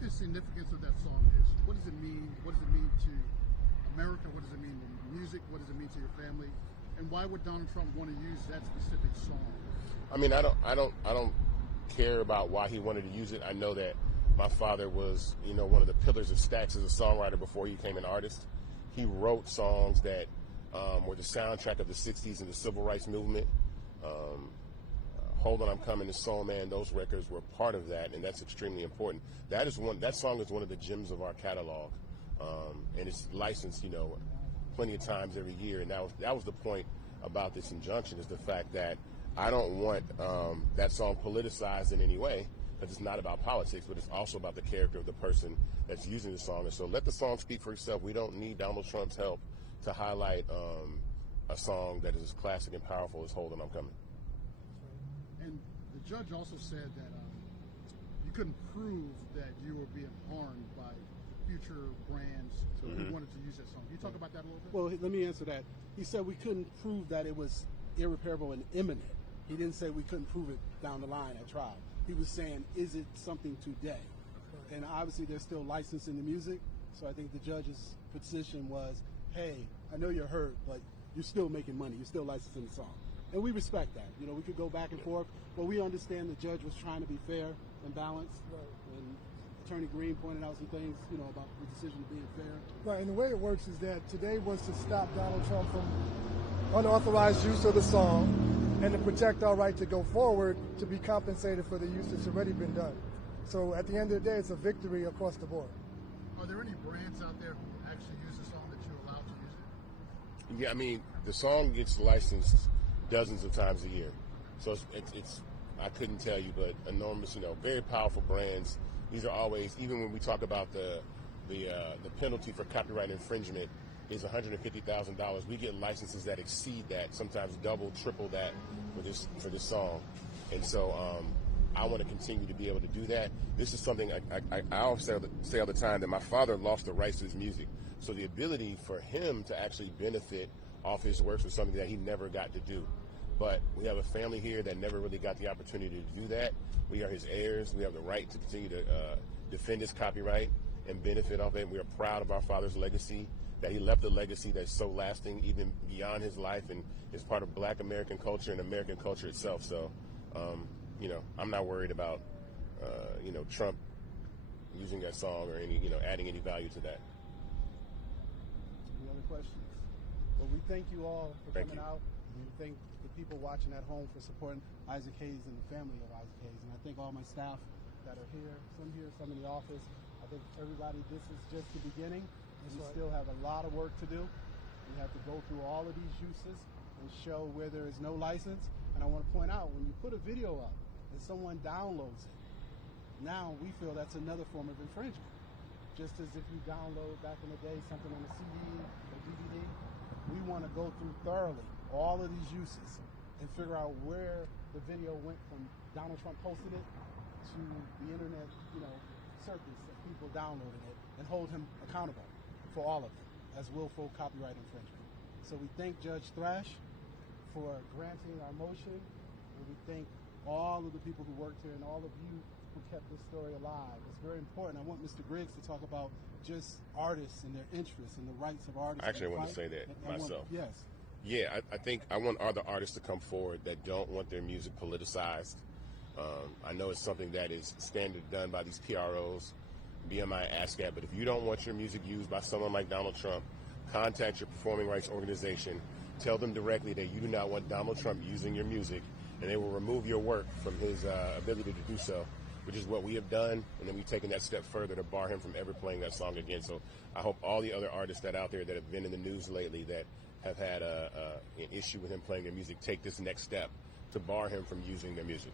the significance of that song is? What does it mean? What does it mean to America? What does it mean to music? What does it mean to your family? And why would Donald Trump want to use that specific song? I mean, I don't care about why he wanted to use it. I know that my father was, one of the pillars of Stax as a songwriter before he became an artist. He wrote songs that were the soundtrack of the 60s and the civil rights movement. Hold On, I'm Coming, and Soul Man, those records were part of that, and that's extremely important. That song is one of the gems of our catalog, and it's licensed, plenty of times every year. And that was the point about this injunction, is the fact that I don't want that song politicized in any way, because it's not about politics, but it's also about the character of the person that's using the song. And so let the song speak for itself. We don't need Donald Trump's help to highlight a song that is as classic and powerful as Hold On, I'm Coming. And the judge also said that you couldn't prove that you were being harmed by future brands who wanted to use that song. Can you talk about that a little bit? Well, let me answer that. He said we couldn't prove that it was irreparable and imminent. He didn't say we couldn't prove it down the line at trial. He was saying, is it something today? And obviously there's still licensing the music, so I think the judge's position was, hey, I know you're hurt, but you're still making money. You're still licensing the song. And we respect that. We could go back and forth, but we understand the judge was trying to be fair and balanced. Right. And Attorney Green pointed out some things, about the decision being fair. Right, and the way it works is that today was to stop Donald Trump from unauthorized use of the song and to protect our right to go forward to be compensated for the use that's already been done. So at the end of the day, it's a victory across the board. Are there any brands out there who actually use the song that you're allowed to use it? Yeah, I mean, the song gets licensed dozens of times a year. So it's I couldn't tell you, but enormous, very powerful brands. These are always, even when we talk about the penalty for copyright infringement is $150,000. We get licenses that exceed that, sometimes double, triple that for this song. And so I want to continue to be able to do that. This is something I always say all the time, that my father lost the rights to his music. So the ability for him to actually benefit off his works was something that he never got to do. But we have a family here that never really got the opportunity to do that. We are his heirs. We have the right to continue to defend his copyright and benefit off it. We are proud of our father's legacy, that he left a legacy that's so lasting even beyond his life and is part of Black American culture and American culture itself. So, I'm not worried about, Trump using that song or adding any value to that. Any other questions? Well, we thank you all for coming out. We thank the people watching at home for supporting Isaac Hayes and the family of Isaac Hayes. And I thank all my staff that are here, some in the office. I think everybody, this is just the beginning. We still have a lot of work to do. We have to go through all of these uses and show where there is no license. And I want to point out, when you put a video up and someone downloads it, now we feel that's another form of infringement. Just as if you download back in the day something on a CD or DVD, we want to go through thoroughly all of these uses and figure out where the video went from Donald Trump posted it to the internet, circus of people downloading it, and hold him accountable for all of it as willful copyright infringement. So we thank Judge Thrash for granting our motion, and we thank all of the people who worked here and all of you who kept this story alive. It's very important. I want Mr. Griggs to talk about just artists and their interests and the rights of artists. Actually, I want to say that myself. Yes. Yeah, I think I want other artists to come forward that don't want their music politicized. I know it's something that is standard done by these PROs, BMI, ASCAP, but if you don't want your music used by someone like Donald Trump, contact your performing rights organization. Tell them directly that you do not want Donald Trump using your music, and they will remove your work from his ability to do so, which is what we have done, and then we've taken that step further to bar him from ever playing that song again. So I hope all the other artists that out there that have been in the news lately that have had an issue with him playing their music take this next step to bar him from using their music.